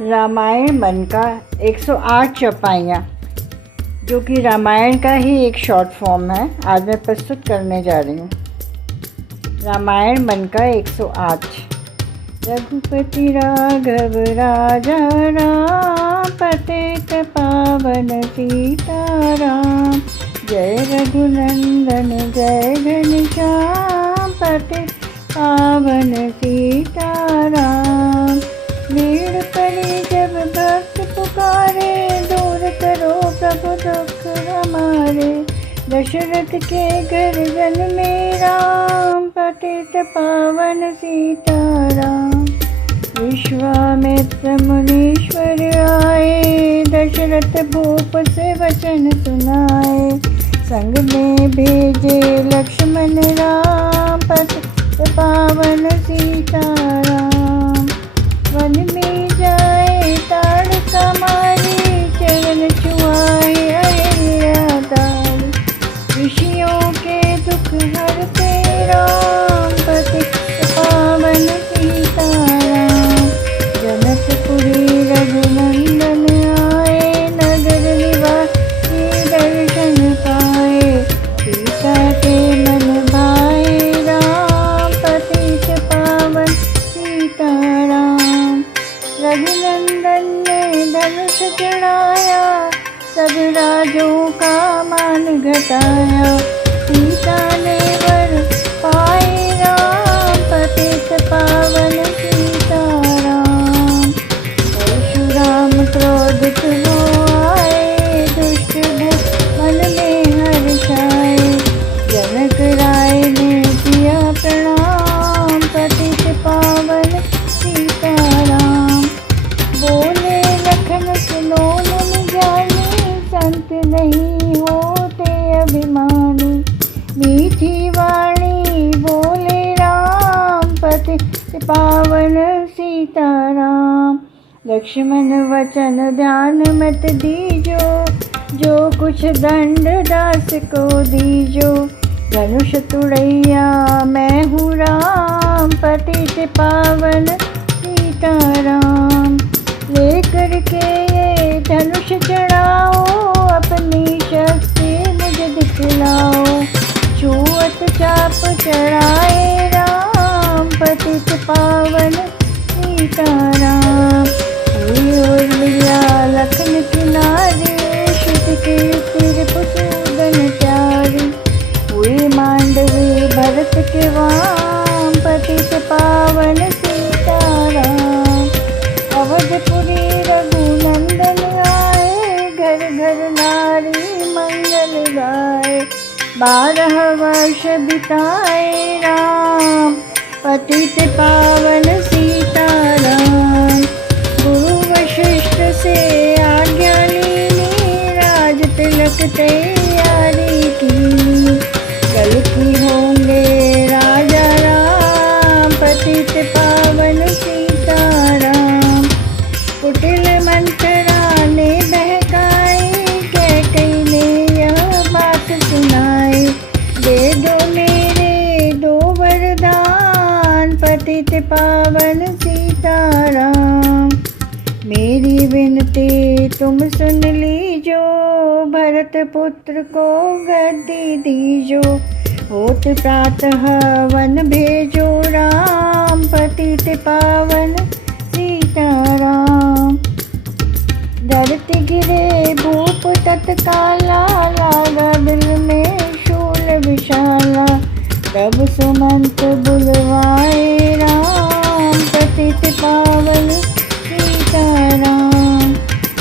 रामायण मन का 108 चौपाइयाँ, जो कि रामायण का ही एक शॉर्ट फॉर्म है, आज मैं प्रस्तुत करने जा रही हूँ। रामायण मन का 108। रघुपति राघव राजा राम, पतित पावन सीताराम। जय रघुनंदन जय घनश्याम, पतित पावन सीताराम। भीड़ पड़ी जब भक्त पुकारे, दूर करो प्रभु दुख हमारे। दशरथ के घर जन में राम, पतित पावन सीताराम। विश्वामित्र मुनीश्वर आए, दशरथ भूप से वचन सुनाए। संग में भेजे लक्ष्मण राम, पतित पावन सीताराम। वन में जाए ताड़का मारी, चरण छुआए अहिल्या तारी। ऋषियों के दुख हरते राम, पतित पावन सीताराम। जनकपुरी रघुनंदन आए, नगर निवासी दर्शन पाए। सीता के मन भाए राम, पतित पावन सीताराम। रघुनंदन ने धनुष चढ़ाया, सब राजों का मान घटाया। सीता ने वर पाए राम, पतित पावन सीताराम। परशुराम क्रोधित हो आए, दुष्ट मन में हर्षाए। जनक राय ने किया प्रणाम, पतित पावन सीताराम। बोले लखन सुनो मन जानी, संत नहीं होते अभिमानी। मीठी वाणी बोले राम, पतित पावन सीताराम। लक्ष्मण वचन ध्यान मत दीजो, जो कुछ दंड दास को दीजो। धनुष तुड़ैया मैं हूँ राम, पतित पावन सीताराम। लेकर के ये धनुष चढ़ाओ, अपनी शक्ति मुझे दिखलाओ। छुअत चाप चढ़ाए राम, पतित पावन सीताराम। उर्मिला लखन किनारे, श्रुति कीर्ति रिपुसूदन प्यारी। हुई मांडवी भरत के वाम, पतित पावन सीताराम। अवधपुरी रघुनंदन आए, घर घर नारी मंगल गाए। 12 वर्ष बिताए राम, पतित पावन सीताराम। गुरु वशिष्ठ से आज्ञा ली, राज तिलक तैयारी की। कल की होंगे राजा राम, पतित पावन सीताराम। कुटिल मंत्रा ने बहकाई, कैकेयी ने यह बात सुनाई। दे दो मेरे 2 वरदान, पतित पावन सीताराम। मेरी विनती तुम सुन लीजो, भरत पुत्र को गद्दी दीजो। होत प्रातः वन भेजो राम, पतित पावन सीताराम। धरती गिरे भूप तत्काला, लागा दिल में शूल विशाला। तब सुमंत बुलवाए राम, पतित पावन सीताराम।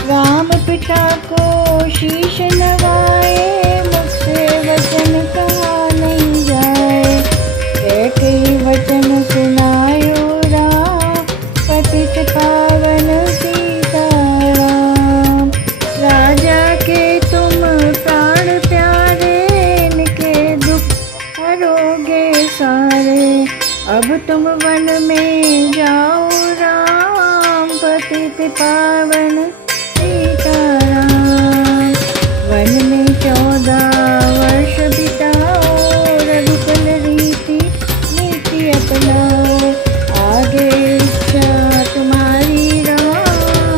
राम पिता को शीश नवाए, मुझसे वचन कहा नहीं जाए। कैकेयी वचन सुनायो राम, पतित पावन सीताराम। राजा के तुम प्राण प्यारे, इनके दुख हरोगे सारे। अब तुम वन में जाओ राम, पतित पावन सीताराम। वन में 14 वर्ष बिताओ, रघुकुल रीति नीति अपनाओ। आगे इच्छा तुम्हारी राम,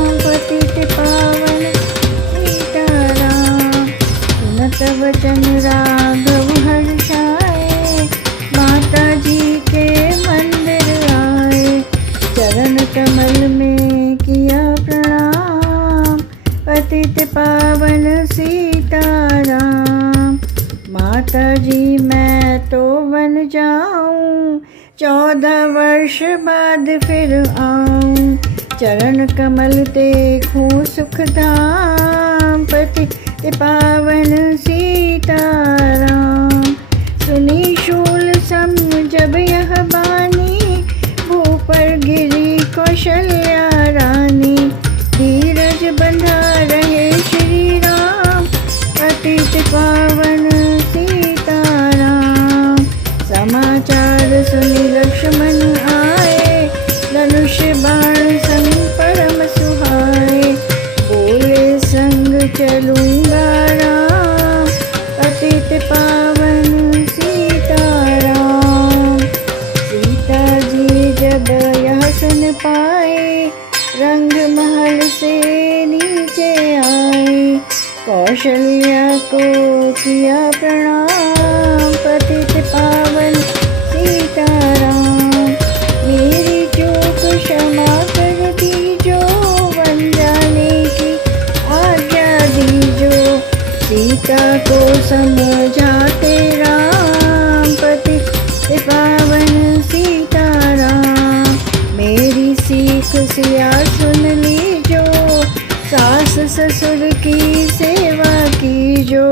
कमल में किया प्रणाम, पतित पावन सीताराम। माता जी मैं तो बन जाऊं, 14 वर्ष बाद फिर आऊं। चरण कमल देखूं सुख धाम, पतित पावन सीताराम। सुनी शूल सम जब यह बानी, भू पर गिरी कौशल्या रानी। धीरज बंधा रहे श्री राम, पतित पावन सीताराम। समाचार सुनी लक्ष्मण आए, धनुष बाण संग परम सुहाए। बोले संग चलूंगा राम, पतित पावन सीताराम। सीता जी जब यह सुन पाए, रंग महल से नीचे आए। कौशल्या को किया प्रणाम, पतित पावन सीताराम। मेरी चूक क्षमा कर दीजो, बन जाने की आज्ञा दीजो। सीता को समझाते राम, पतित पावन सीताराम। मेरी सीख सिया सुन लीजो, सास ससुर की सेवा कीजो।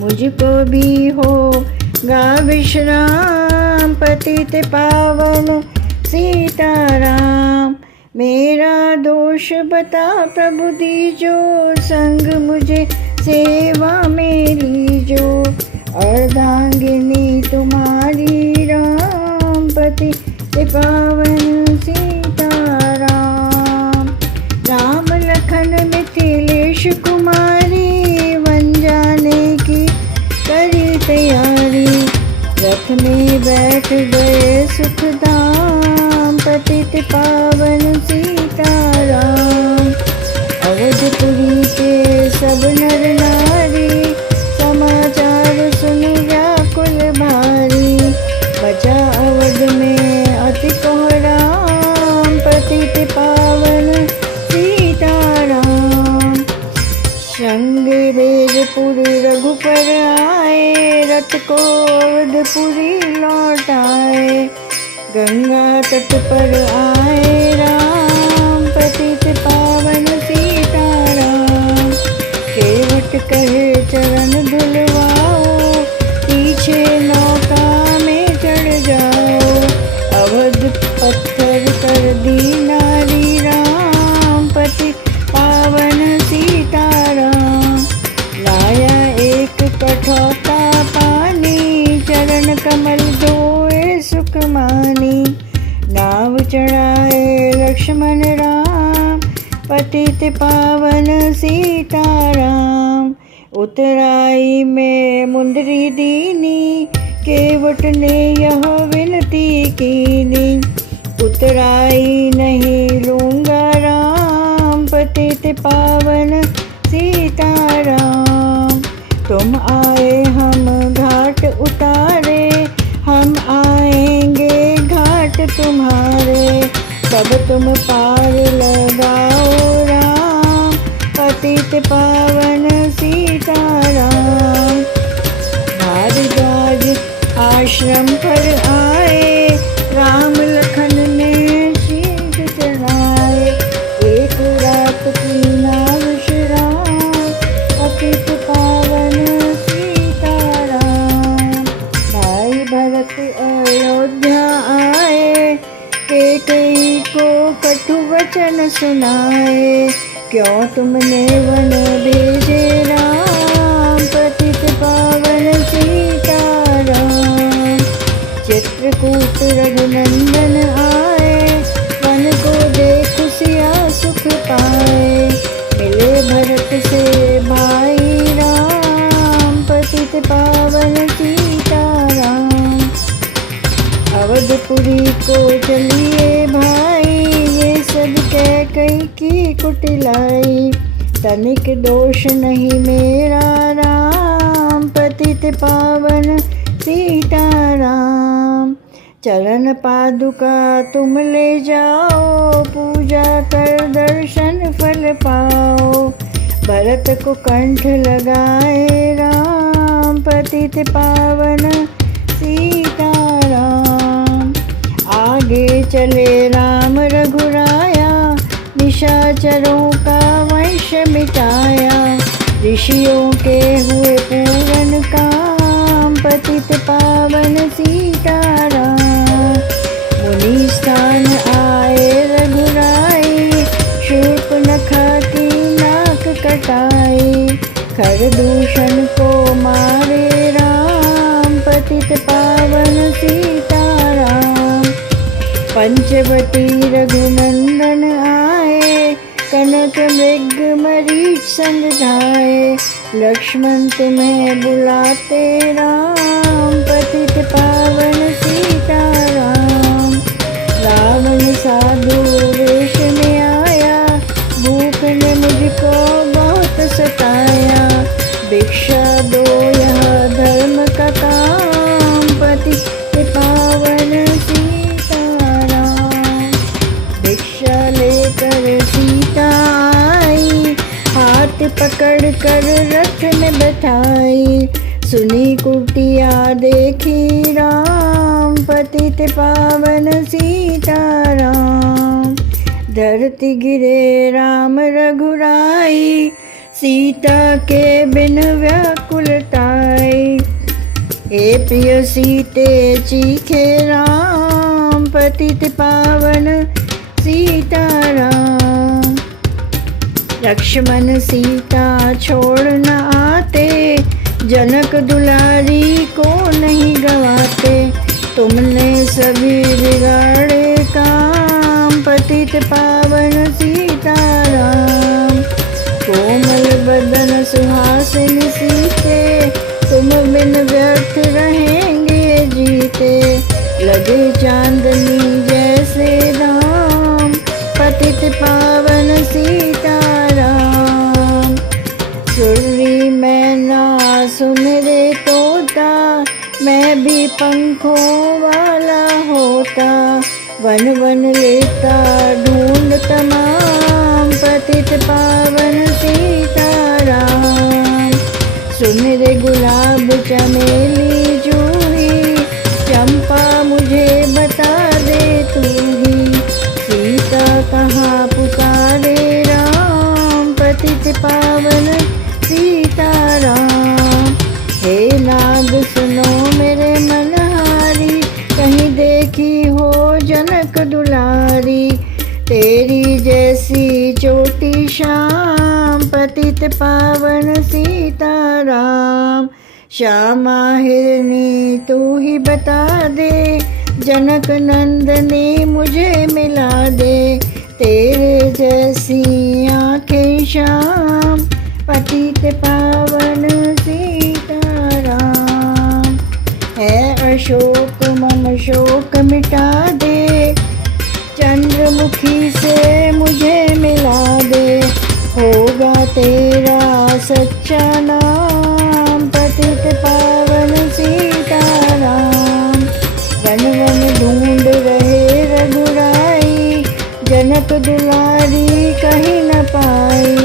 मुझको भी होगा विश्राम, पतित पावन सीताराम। मेरा दोष बता प्रभु दीजो, संग मुझे सेवा में लीजो। अर्धांगिनी तुम्हारी राम, पतित पावन सीताराम। राम लखन मिथिलेश कुमारी, बन जाने की करी तैयारी। रथ में बैठ गए सुख धाम, पतित पावन सीताराम। अवधपुरी के सब नर नारी, समाचार सुन व्याकुल भारी। बचा अवध में अति कोहराम, पतित पावन सीताराम। श्रृंगेरपुर रघुपर आए, रथ को अवधपुरी लौटाए। गंगा तट पर आए राम, पतित पावन सीताराम। केवट कहे चरण धुलवाओ, पीछे नौका में चढ़ जाओ। अवध पत्थर कर दी नारी राम, पतित पावन सीताराम। लाया एक कठौता पानी, चरण कमल धोए सुख मानी। नाव चढ़ाए लक्ष्मण राम, पतित पावन सीताराम। उतराई में मुंदरी दीनी, केवट ने यह विनती कीनी। उतराई नहीं लूंगा राम, पतित पावन सीताराम। तुम आए हम घाट उतारे, हम आएंगे घाट तुम्हारे। तब तुम पार लगाओ राम, पतित पावन सीताराम। भारद्वाज आश्रम पर आए, राम लखन ने शीश चढ़ाए। एक रात की ना विश्राम, पतित पावन सीताराम। भाई भरत अयोध्या आए, कैकेयी को कटु वचन सुनाए। क्यों तुमने वन भेजे राम, पतित पावन सीताराम। चित्रकूट रघुनंदन आए, वन को देख सिया सुख पाए। मिले भरत से भाई राम, पतित पावन सीताराम। अवधपुरी को चलिए भाई, ये सब कैकेयी की कुटिलाई। तनिक दोष नहीं मेरा राम, पतित पावन सीताराम। चरण पादुका तुम ले जाओ, पाओ। भरत को कंठ लगाए राम, पतित पावन सीताराम। आगे चले राम रघुराया, निशाचरों का वंश मिटाया। ऋषियों के हुए पूरन काम, पतित पावन सीताराम। मुनि स्थान आए रघुराई, शूर्पणखा की नाक कटाई। खरदूषण को मारे राम, पतित पावन सीताराम। पंचवटी रघुनंदन आए, कनक मृग मरीच संग धाये। लक्ष्मण तुम्हें बुलाते राम, पतित पावन सीताराम। रावण साधु वेश में आया, भूख ने मुझको बहुत सताया। भिक्षा दो यह धर्म का काम, पतित पावन सीताराम। भिक्षा लेकर सीता आई, हाथ पकड़ कर रथ में बैठाई। सुनी कुटिया देखी राम, पतित पावन सीताराम। धरती गिरे राम रघुराई, सीता के बिन व्याकुलताई। हे प्रिय सीते चीखे राम, पतित पावन सीताराम। लक्ष्मण सीता छोड़ न आते, जनक दुलारी को नहीं गवाते। तुमने सभी बिगाड़े काम, पतित पावन सीताराम। कोमल बदन सुहासिनी सीते, तुम बिन व्यर्थ रहेंगे जीते। लगे चांदनी जैसे दाम, पतित पावन सीताराम। सुररी मैना सुन रे तोता, मैं भी पंखों वाला होता। वन वन लेता ढूंढ तमाम, पतित पावन सीताराम। सुन रे गुलाब चमेली जूही, चंपा मुझे बता दे तू ही। सीता कहाँ पुकारे राम, पतित पावन सीताराम। हे नाग सुनो मेरे मनहारी, कहीं देखी हो जनक दुलारी। तेरी जैसी चोटी शाम, पतित पावन सीताराम। श्यामा हिरनी तू ही बता दे, जनक नंदनी मुझे मिला दे। तेरे जैसी आँखें श्याम, पतित पावन सीताराम। है अशोक मम शोक मिटा दे, चंद्रमुखी से मुझे मिला दे। होगा तेरा सच्चा नाम, पतित पावन सीताराम। वन वन ढूंढ रहे रघुराई, जनक दुलारी कहीं न पाई।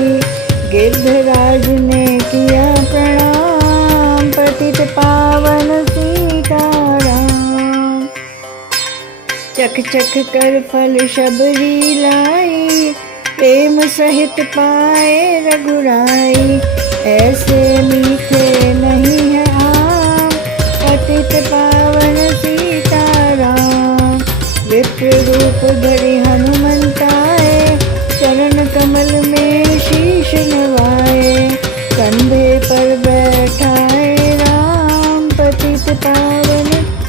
गिद्धराज ने किया प्रणाम, पतित पावन सीताराम। चख चख कर फल शबरी लाई, प्रेम सहित पाए रघुराई। ऐसे मीठे नहीं है आम, पतित पावन सीताराम। विप्र रूप धरि हनुमंताए, चरण कमल में शीश नवाए। कंधे पर बैठाए राम, पतित पावन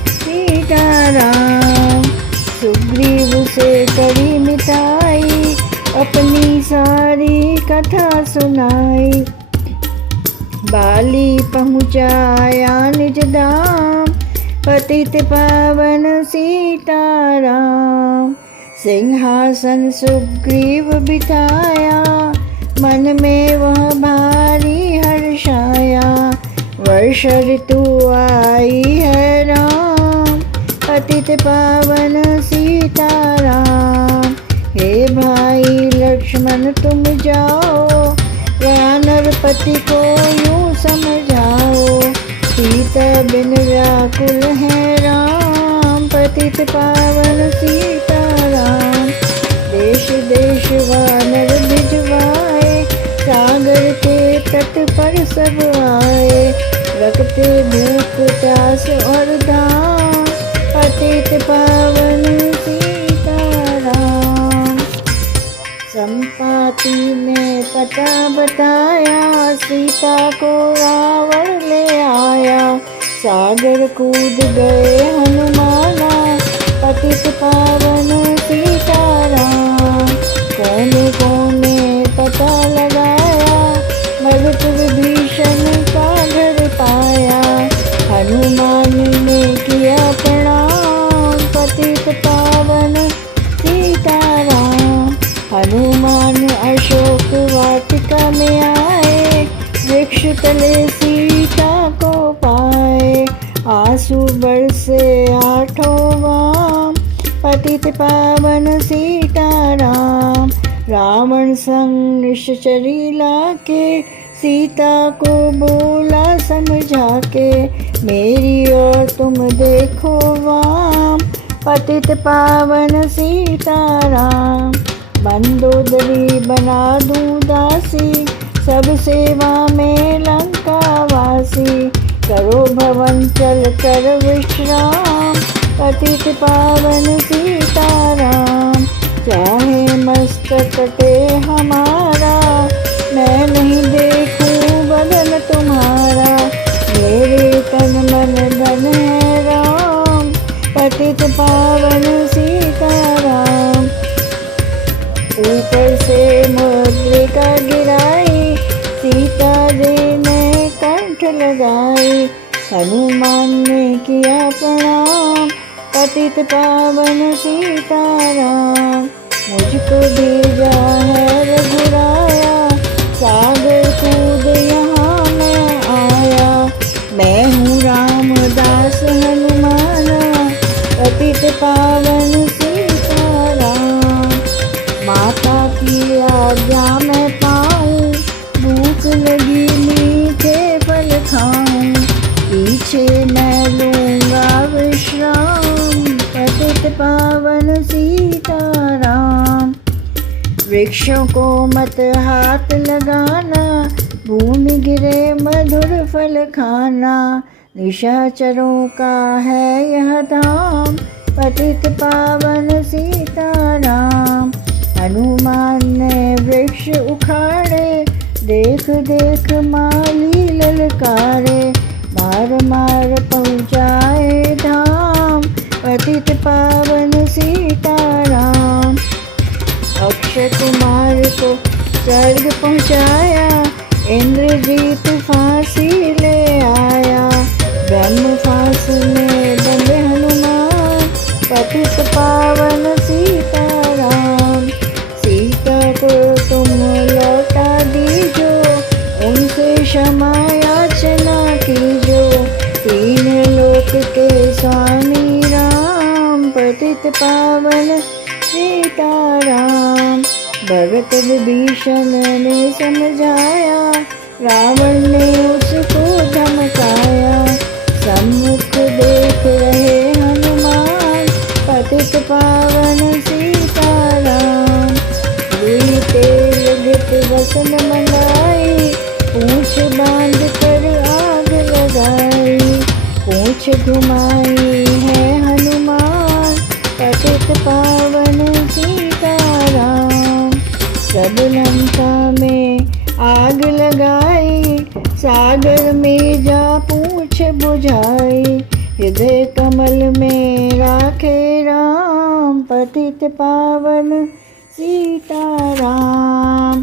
सीताराम। सुग्रीव से करी मिताई, अपनी सारी कथा सुनाई। बाली पहुँचाया निज धाम, पतित पावन सीताराम। सिंहासन सुग्रीव बिठाया, मन में वह भारी हर्षाया। वर्ष ऋतु आई है राम, पतित पावन सीताराम। हे भाई लक्ष्मण लक्ष्मण तुम जाओ, वानर पति को यूं समझाओ। सीता बिन व्याकुल है राम, पतित पावन सीताराम। देश देश वानर भिजवाए, सागर के तट पर सब आए। रखते भूख प्यास और धाम, पतित पावन सीताराम। संपाति ने पता बताया, सीता को रावण ले आया। सागर कूद गए हनुमाना, पतित पावन सीताराम। कोने कोने पता लगाया, भरत विभीषण का घर पाया। हनुमान ने किया प्रणाम, पतित पावन सीताराम। हनुमान अशोक वाटिका में आए, वृक्ष तले सीता को पाए। आंसू बरसे आठों वाम, पतित पावन सीताराम। रावण संग निश्चरी लाके, सीता को बोला समझा के। मेरी ओर तुम देखो वाम, पतित पावन सीताराम। मंदोदरी बना दूं दासी, सब सेवा में लंकावासी। करो भवन चल कर विश्राम, पतित पावन सीताराम। चाहे मस्तक कटे हमारा, मैं नहीं देखूं बदन तुम्हारा। मेरे तन मन धन है राम, पतित पावन सीताराम। ऊपर से मुद्रिका गिराई, सीता जी ने कंठ लगाई। हनुमान ने किया प्रणाम, पतित पावन सीताराम। मुझको भेजा है रघुराया, सागर कूद यहाँ मैं आया। मैं हूँ रामदास हनुमाना, पतित पावन सीताराम। माता की आज्ञा मैं पाऊँ, भूख लगी मीठे फल खाऊं। पीछे मैं लूँगा विश्राम, पतित पावन सीताराम। वृक्षों को मत हाथ लगाना, भूमि गिरे मधुर फल खाना। निशाचरों का है यह धाम, पतित पावन सीताराम। हनुमान ने वृक्ष उखाड़े, देख देख माली ललकारे। मार मार पहुँचाए धाम, पतित पावन सीताराम। अक्षय कुमार को स्वर्ग पहुँचाया, इंद्रजीत फांसी ले आया। ब्रह्म फांस में बंधे हनुमान, पतित पावन सीताराम। सीता को तुम लौटा दीजो, उनसे क्षमा याचना कीजो। तीन लोक के स्वामी राम, पतित पावन सीताराम। भरत विभीषण ने समझाया, रावण ने उसको धमकाया। सम्मुख देख रहे हनुमान, पतित पावन सीताराम। तेल घृत वसन मंगाई, पूंछ बांध कर आग लगाई। पूंछ घुमाई है हनुमान, पतित पावन सीताराम। सब लंका में आग लगाई, सागर में जा पूंछ बुझाई। हृदय कमल में राखे राम, पतित पावन सीताराम।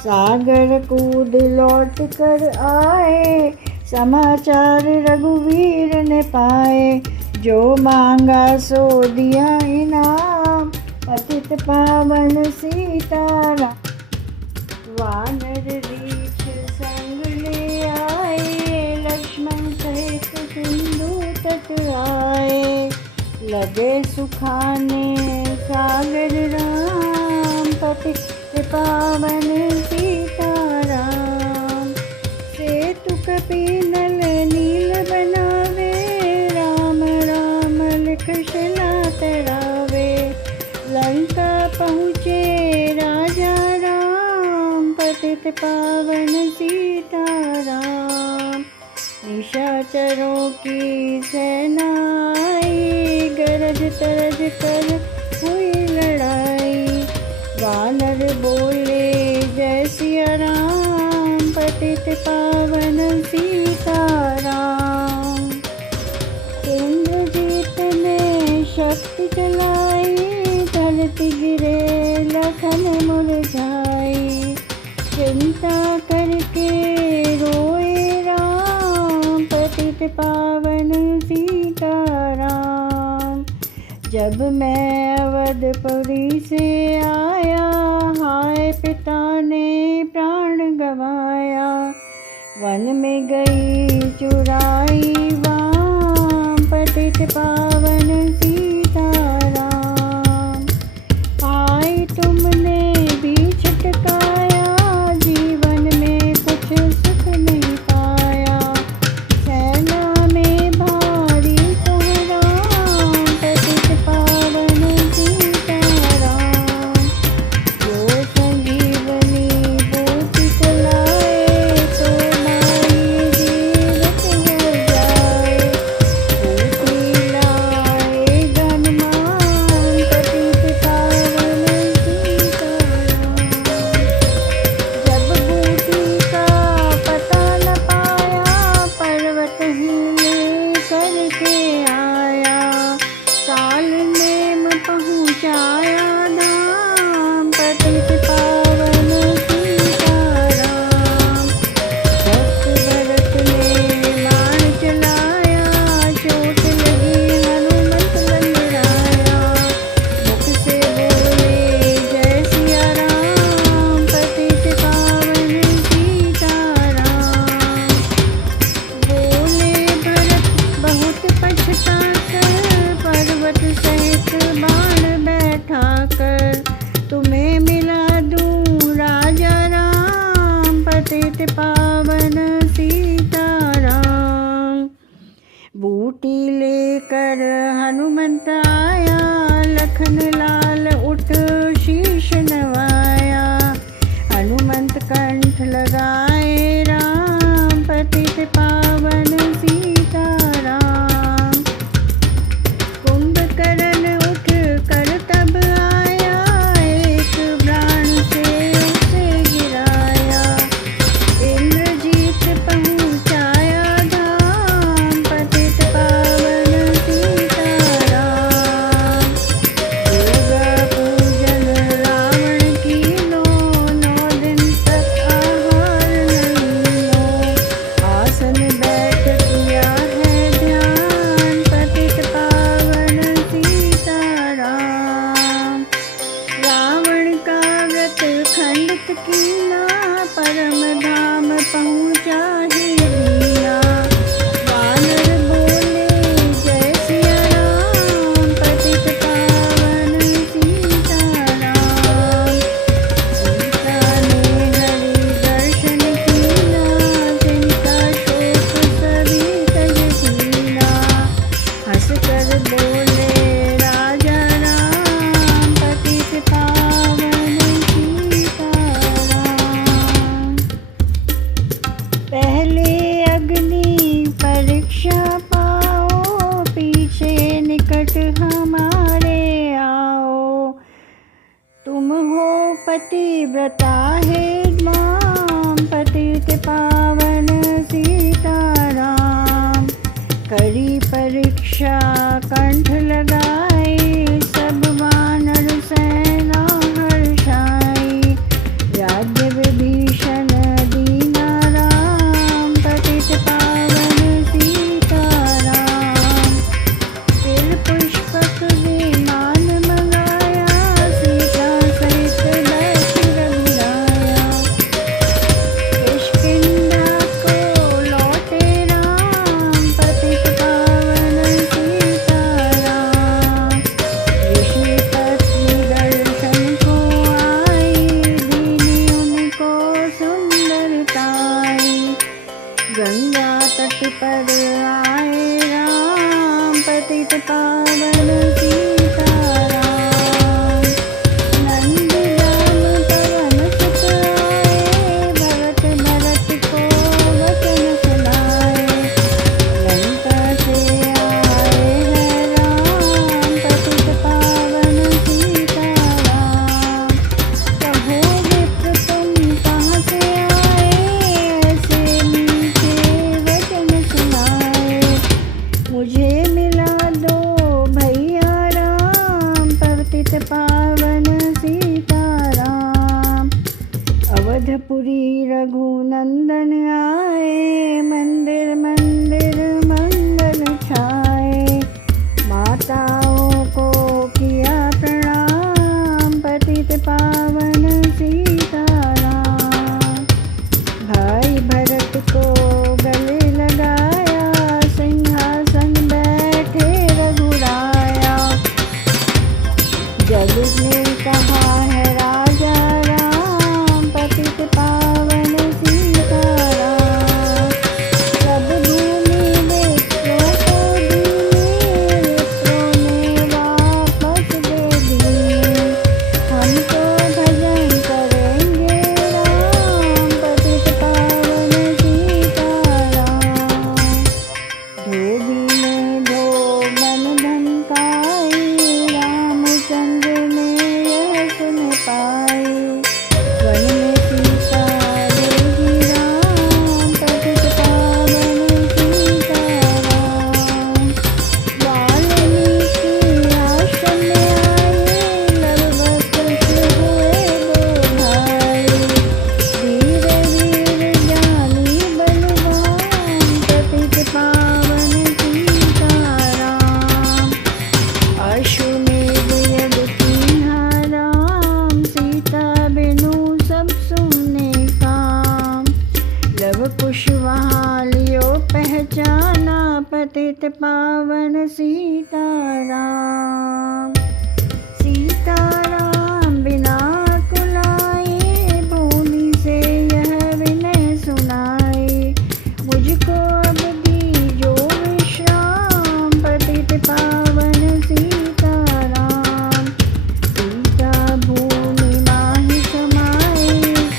सागर कूद लौट कर आए, समाचार रघुवीर ने पाए। जो मांगा सो दिया इनाम, पतित पावन सीताराम। वानर रीछ संग ले आए, लक्ष्मण सहित सिंधु तट आए। लगे सुखाने सागर राम, पतित पावन सीताराम। सेतु कपिनल नील बनावे, राम राम लिख शिला तरावे। लंका पहुँचे राजा राम, पतित पावन सीताराम। निशाचरों की सेना आई, गरज तरज कर हुई लड़ाई। वानर बोले जय सिया राम, पतित पावन सीताराम। इंद्रजीत ने शक्ति चलाई, धरती गिरे लखन मुरझाई। चिंता करके रोए राम, पतित पावन सीताराम। जब मैं अवधपुरी से आया, हाय पिता ने प्राण गवाया। वन में गई चुराई वाम, पतित पावन सीताराम। आई तुमने भी छटकाया, जीवन में कुछ सुख नहीं पाया। सेना में भारी कोहराम, पतित पावन सीताराम। जो संजीवनी बूटी को लाए, तो माई जीवित हो जाए। बूटी लाए हनुमान, पतित पावन सीताराम। जब बूटी का पता न पाया, पर्वत ही लेकर के आया। काल नेम पहुँचाया धाम, पतित पावन सीताराम। भक्त भरत ने बाण चलाया, चोट लगी हनुमंत लंगड़ाया। मुख से बोले जय सिया राम, पतित पावन सीताराम। बोले भरत बहुत पछताकर, पर्वत सहित बाण बैठा कर। तुम्हें मिला दूं राजा राम, पतित पावन सीताराम। बूटी लेकर हनुमंत आया, लखन लाल उठ शीश नवाया। हनुमंत कंठ लगाए राम, पतित पावन सीताराम। कुंभकर्ण उठ कर तब आया, एक बाण से उसे गिराया। इंद्रजीत पहुँचाया धाम, पतित पावन सीताराम। दुर्गा पूजन रावण कीनो, 9 दिन तक आहार नहीं लो। आसन बैठ किया है ध्यान, पतित पावन सीताराम। रावण का व्रत खंडित कीना, परम धाम पहुँचा ही दीना। वानर बोले जय सिया राम, पतित पावन सीताराम। सीता ने हरि दर्शन कीना, जिनका शोक सभी तज दीना। हंस कर बोले राजा राम, पतित पावन सीताराम। पहले अग्नि परीक्षा पाओ, पीछे निकट हमारे आओ। तुम हो पतिव्रता हे मां, पतित पावन सीताराम। करी परीक्षा कंठ लगाई, सब वानर सेना हर्षाई। राज्य विभीषण दीना राम, पतित पावन सीताराम। फिर पुष्पक विमान मंगाया, सीता सहित बैठ रघुराया। किष्किंधा को लौटे राम, पतित पावन सीताराम। अवधपुरी रघुनंदन आए, मंदिर मंदिर मंगल छाए। माताओं को किया प्रणाम, पतित पावन सीताराम। भाई भरत को गले लगाया, सिंहासन बैठे रघुराया। जग ने कहा है राजा राम, पतित पावन सीताराम। सब भूमि मित्रों को दी, मित्रों ने वापस दे दी। हम तो भजन करेंगे राम, पतित पावन सीताराम। धोबी ने धो मन धन काई, रामचंद्र ने यह सुन पाई। वन में सीता देवी राम, पतित पावन सीताराम। वाल्मीकि आश्रम में आए, लवकुश हुए दो भाई। वीर वीर ज्ञानी बलवान, पतित पावन सीताराम। अश्वमेध यज्ञ कीन्हा राम, सीता बिनु सब सुने काम। लव कुश वहाँ लियो पहचाना, पतित पावन सीताराम। सीताराम बिना कुलाए, भूमि से यह विनय सुनाए। मुझको अब दीजो विश्राम, पतित पावन सीताराम। सीता भूमि माहि समाए,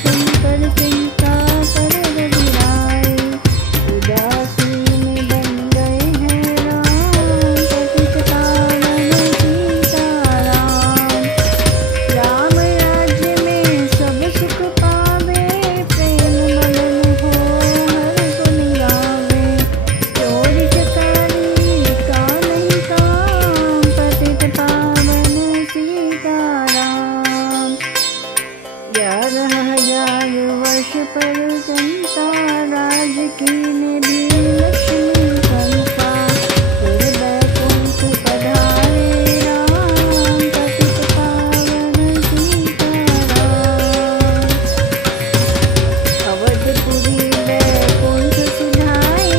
सुनकर चिंता कर रघुराए। उदासीन बन गए हैं राम, पतित पावन सीताराम। राम राज्य में सब सुख पावे, प्रेम मगन हो हर गुण गावे। चोरी चकारी का नहीं काम, पतित पावन सीताराम। 11,000 वर्ष पर जनता, राज कीने भी लक्ष्मी कंसा। फिर बैकुंठ पधारे राम, पतित पावन सीताराम। अवधपुरी बैकुंठ सिधाई,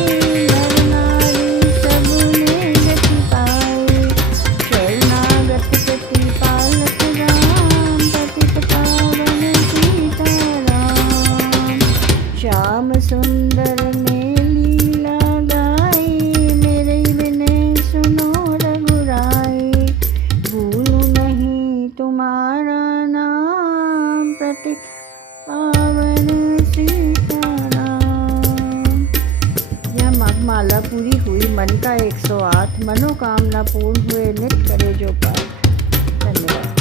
नर नारी सबने गति पाई। शरणागत प्रतिपालक राम, पतित पावन सीताराम। श्याम सुंदर ने लीला गाई, मेरे विनय सुनो रघुराई। भूलूं नहीं तुम्हारा नाम, पतित पावन सीताराम। यह माला पूरी हुई, मन का 108 मनोकामना पूर्ण हुए, नित करे जो पाठ। धन्यवाद।